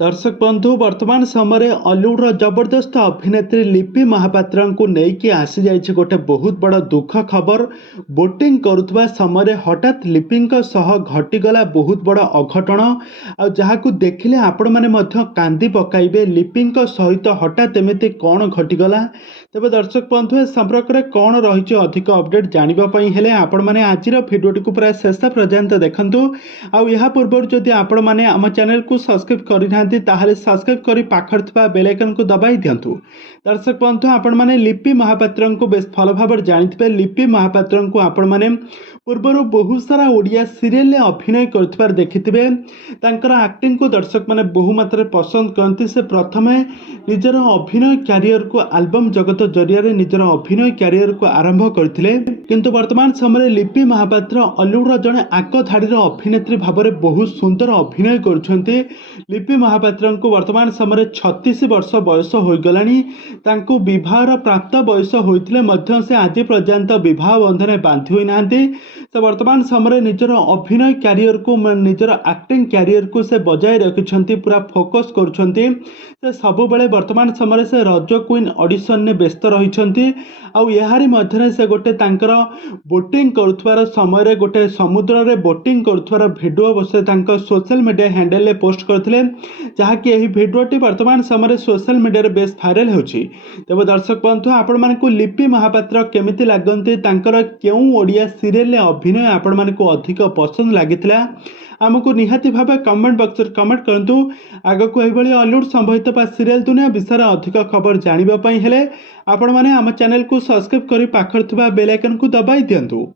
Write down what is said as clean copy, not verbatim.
दर्शक बंधु वर्तमान समय हॉलीवुड जबरदस्त अभिनेत्री लिपि महापात्र को लेकिन आसी जाइए गोटे बहुत बड़ दुख खबर। बोटिंग करुवा समय हठात लिपि घटीगला बहुत बड़ अघटन जहाँ को देखिले आपण मैंने कांदी पकाइबे। लिपि सहित हठात एमती कौन घटीगला तेज दर्शक बंधु ए संपर्क में कौन रही अधिक अपडेट जानापी हेले आपण मैंने आज भिडियोटी को प्राय शेष पर्यंत देखूँ। आउ पूर्व जदि आपण मैंने आम चैनल को सब्सक्राइब करना ताहले सब्सक्राइब करी पाखर थिबा बेल आइकन को दबाई दियंतु। दर्शक बंधु आपण माने लिपि महापात्र को बेस भल भाव जानते। लिपि महापात्र को आपण माने पूर्वर बहुत सारा ओडिया सीरियल में अभिनय कर देखिथे। तांकर एक्टिंग को दर्शक माने बहु मात्रा पसंद करती। से प्रथम निजर अभिनय क्यारियर को एल्बम जगत जरिया निजर अभिनय क्यारियर को आरंभ करथिले। किंतु वर्तमान समय लिपि महापात्र हॉलीवुड जड़े आग धाड़ी अभिनेत्री भाव में बहुत सुंदर अभिनय करुछंती। लिपि महापात्र को वर्तमान समय 36 वर्ष बयस हो गलानी। तांको विवाहर प्राप्त बयस होइतिले मध्य से आज पर्यंत विवाह बंधन बांधि होई नांती। से वर्तमान समय निजर अभिनय क्यारियर को निजर एक्टिंग क्यारियर को से बजाय रखिछंती, पूरा फोकस करुछंती। से सब बेले वर्तमान समय से रज क्वीन ऑडिशन ने व्यस्त रहिछंती। आउ याहारी मध्यरे से गोटे तांकर बोटिंग करुथवार समय गोटे समुद्र रे बोटिंग करुथवार वीडियो बसे तांकर सोशल मीडिया हैंडल ले पोस्ट करथिले, जहाँकि यही भिडियोटी वर्तमान समय सोशल मीडिया बेस भाइराल होछि। तेज दर्शक बंधु आपण मानकु लिपि महापात्र केमिति लागंती, तांकर केउ ओडिया सीरियल ने अभिनय आपण मानकु अधिक पसंद लागिथिला आमको निहाती भाव कमेंट बॉक्स में कमेंट करंतु। आगको एभली हॉलीवुड संबंधित बा सीरियल दुनिया विषय अधिक खबर जानिबा पई हेले आपण माने आम चैनल को सब्सक्राइब करी पाखर थिबा बेल आइकन को दबाई दियंतु।